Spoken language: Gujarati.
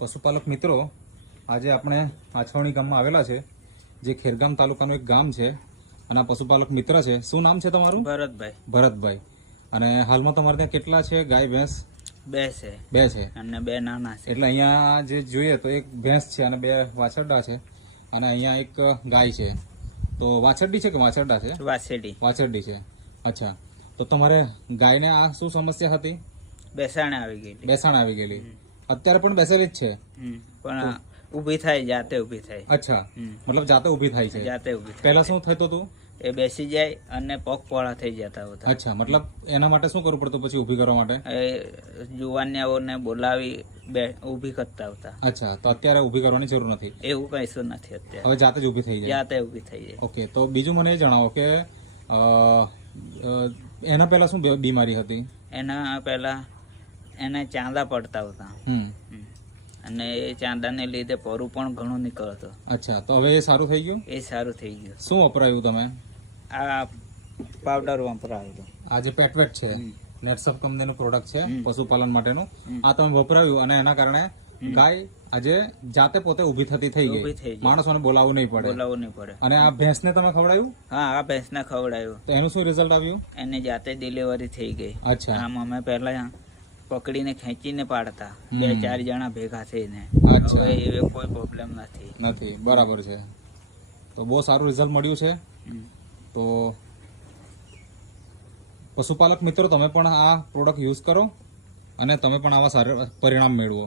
પશુપાલક મિત્રો, આજે આપણે આછવણી ગામમાં આવેલા છે, જે ખેરગામ તાલુકાનું એક ગામ છે. અને આ પશુપાલક મિત્ર છે. શું નામ છે તમારું? ભરતભાઈ. ભરતભાઈ. અને હાલમાં તમારે ત્યાં કેટલા છે ગાય ભેંસ? બે છે અને બે નાના છે. એટલે અહીંયા જે જોઈએ તો એક ભેંસ છે અને બે વાછરડા છે, અને અહીંયા એક ગાય છે. તો વાછરડી છે કે વાછરડા છે? વાછરડી છે. અચ્છા, તો તમારે ગાયને આ શું સમસ્યા હતી? બેસાણ આવી ગયેલી. અત્યારે પણ બેસેલી જ છે, પણ ઊભી થાય, જાતે ઊભી થાય. અચ્છા, મતલબ જાતે ઊભી થાય છે. જાતે ઊભી થાય. પહેલા શું થતું હતું? એ બેસી જાય અને પગ પોળા થઈ જતા હતા. અચ્છા, મતલબ એના માટે શું કરવું પડતું પછી ઊભી કરવા માટે? એ જુવાનિયાઓને બોલાવી ઊભી કરતા હતા. અચ્છા, તો અત્યારે ઊભી કરવાની જરૂર નથી? એવું કશું નથી અત્યારે. હવે જાતે જ ઊભી થઈ જાય? જાતે ઊભી થઈ જાય. ઓકે, તો બીજું મને એ જણાવો કે એના પહેલા શું બીમારી હતી? એના પહેલા એને ચાંદા પડતા હતા, અને એ ચાંદાને લીધે પરું પણ ઘણું નીકળતો. અચ્છા, તો હવે એ સારું થઈ ગયું? એ સારું થઈ ગયું. શું વપરાયું તમે? આ પાવડર વપરાયું. આ જે પેટવેટ છે, નેટસપ કંપનીનું પ્રોડક્ટ છે પશુપાલન માટેનું, આ તમે વપરાયું અને એના કારણે ગાય આજે જાતે પોતે ઊભી થતી થઈ ગઈ. માણસોને બોલાવવું નહીં પડે. અને આ ભેંસને તમે ખવડાયું? હા, આ ભેંસને ખવડાયું. તો એનું શું રિઝલ્ટ આવ્યું? એને જાતે ડિલિવરી થઈ ગઈ. અચ્છા. આમ અમે પહેલા પકડીને ખેંચીને પાડતા, 2-4 જણા ભેગા થઈને. હવે એ કોઈ પ્રોબ્લેમ નથી. બરાબર છે. તો બહુ સારું રિઝલ્ટ મળ્યું છે. તો પશુપાલક મિત્રો, તમે પણ આ પ્રોડક્ટ યુઝ કરો અને તમે પણ આવા સારા પરિણામ મેળવો.